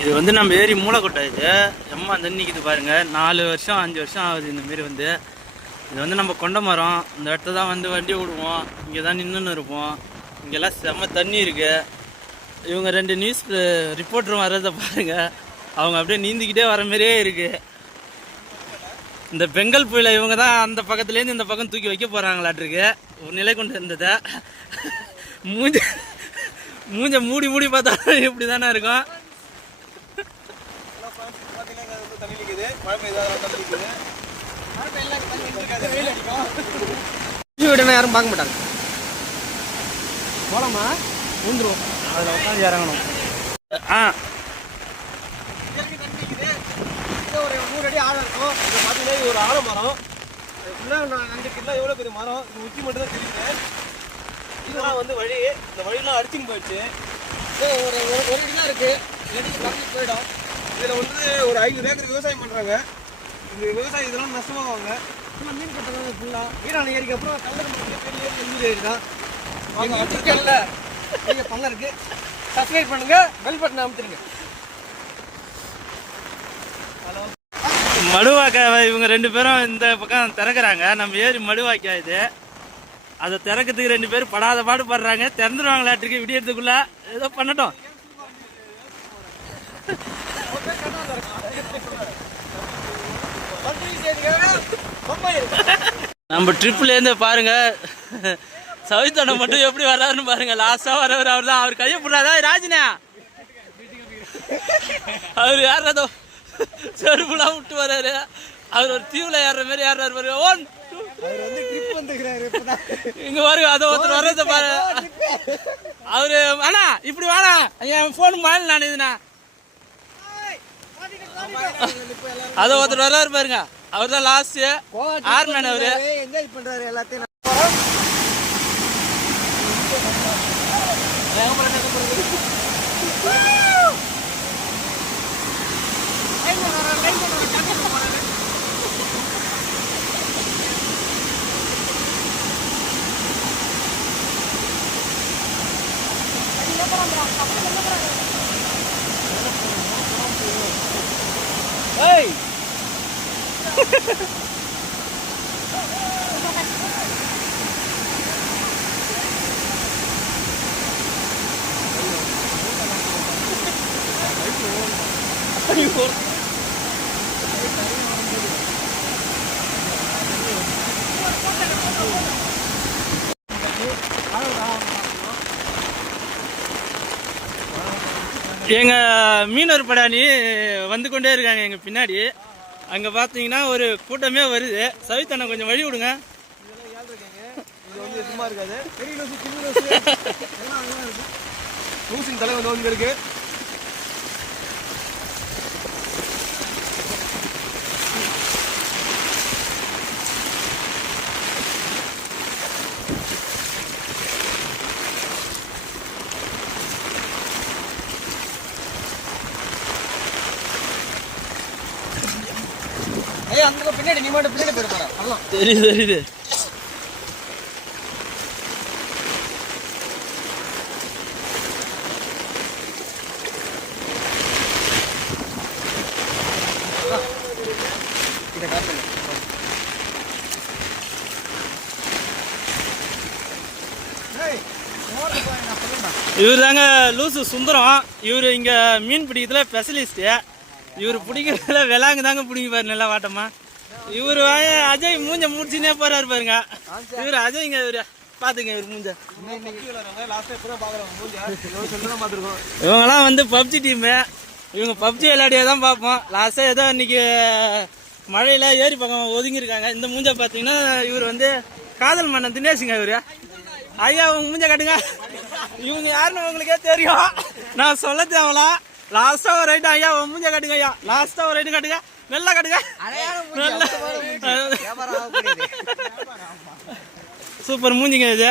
இது வந்து நம்ம ஏரி மூளைக்கொட்டை. இது எம்மா தண்ணிக்குது பாருங்க. 4 வருஷம் 5 வருஷம் ஆகுது இந்தமாரி வந்து. இது வந்து நம்ம கொண்ட மரம். இந்த இடத்த தான் வந்து வண்டி விடுவோம். இங்கே தான் நின்றுன்னு இருப்போம். இங்கெல்லாம் செம்ம தண்ணி இருக்குது. இவங்க 2 நியூஸ் ரிப்போர்ட்டரும் வர்றதை பாருங்க. அவங்க அப்படியே நீந்திக்கிட்டே வர மாதிரியே இருக்குது. இந்த பெங்கல் புயலை இவங்க தான் அந்த பக்கத்துலேருந்து இந்த பக்கம் தூக்கி வைக்க போகிறாங்களாட்டிருக்கு. ஒரு நிலை கொண்டு இருந்ததை மூஞ்ச மூடி மூடி பார்த்தா இப்படி தானே இருக்கும். யாரும் பார்க்க மாட்டாங்க. போலாமா ஊந்துருவோம். அதில் உட்காந்து இறங்கணும். ஒரு 100 அடி ஆழம் இருக்கும். இது பார்த்தீங்கன்னா இது ஒரு ஆலமரம். ஃபுல்லாக 5 கிலோ எவ்வளோ பெரிய மரம். இது உச்சி மட்டும் தான் தெரியுது. இதெல்லாம் வந்து வழி. இந்த வழியெல்லாம் அடிச்சுன்னு போயிடுச்சு. ஒரு அடி தான் இருக்குது. இல்லாட்டி போயிடும். இதில் வந்து ஒரு 500 ஏக்கர் விவசாயம் பண்ணுறாங்க. இந்த விவசாயம் இதெல்லாம் நஷ்டமாவாங்க. ஃபுல்லாக மீன் கட்டுறாங்க. ஃபுல்லாக வீராண ஏரிக்கு அப்புறம் கல்லூரி பெரிய எங்கள் ஏரி தான். இல்லை நீங்கள் பண்ண இருக்குது. சப்ஸ்கிரைப் பண்ணுங்கள். Bell button அமுத்துருங்க. மடுவாக்கா இவங்க 2 பேரும் இந்த பக்கம் திறக்கிறாங்க. நம்ம ஏரி மடுவாக்கா இது. அதை திறக்கிறதுக்கு 2 பேரும் படாத பாடு படுறாங்க. திறந்துருவாங்களாட்டிருக்கு விடியறதுக்குள்ள. ஏதோ பண்ணட்டும். நம்ம ட்ரிப்லேருந்து பாருங்க. சவித்தனை மட்டும் எப்படி வர்றாருன்னு பாருங்க. லாஸ்டா வரவர் அவர் தான். அவர் கையை போடாதா ராஜினா. அவர் யாரதோ செருப்புலாம் விட்டு வர்றாரு. அவர் ஒரு தீவுல ஏற மாதிரி ஏறாரு பாருங்க. இங்க பாருங்க. அதை ஒருத்தர் வர்றத பாரு. அவரு அண்ணா இப்படி வாடா என் போன் மாயில் நான் இதுண்ணா. அதை ஒருத்தர் வர்றாரு பாருங்க. அவர் தான் லாஸ்ட் ஆர்மேன். அவரு என்ஜாய் பண்றாரு எல்லாத்தையும். எங்க மீனவர் படாணி வந்து கொண்டே இருக்காங்க எங்க பின்னாடி. அங்க பாத்தீங்கன்னா ஒரு கூட்டமே வருது. சவித்தனை கொஞ்சம் வழி விடுங்க. அந்த பின்னாடி நீ மட்டும் பின்னாடி போயிட போற. தெரியுது தெரியுது. இவர் தாங்க லூசு சுந்தரம். இவர் இங்க மீன் பிடிக்கிறதுல ஸ்பெஷலிஸ்ட். இவர் பிடிக்கிறதுல விளாங்கு தாங்க பிடிங்க பாரு நல்லா வாட்டமா. இவர் அஜய் மூஞ்ச முடிச்சுனே போறாரு பாருங்க. இவர் அஜய்ங்க. இவரு பாத்துங்க இவர் மூஞ்ச. இவங்கெல்லாம் வந்து பப்ஜி டீமு. இவங்க பப்ஜி விளையாடியே தான் பார்ப்போம். லாஸ்டா ஏதோ இன்னைக்கு மழையில ஏரி பக்கம் ஒதுங்கிருக்காங்க. இந்த மூஞ்ச பாத்தீங்கன்னா இவர் வந்து காதல் மன்னன் தினேஷுங்க. இவரு ஐயா உங்க மூஞ்ச காட்டுங்க. இவங்க யாருன்னு உங்களுக்கே தெரியும். நான் சொல்ல தேவலா. லாஸ்டா ஒரு ரைட் ஐயா மூஞ்ச காட்டுங்க. ஐயா லாஸ்டா ஒரு ரைட்டு காட்டுங்க. நல்லா காட்டுங்க. சூப்பர் மூஞ்சிங்க இது.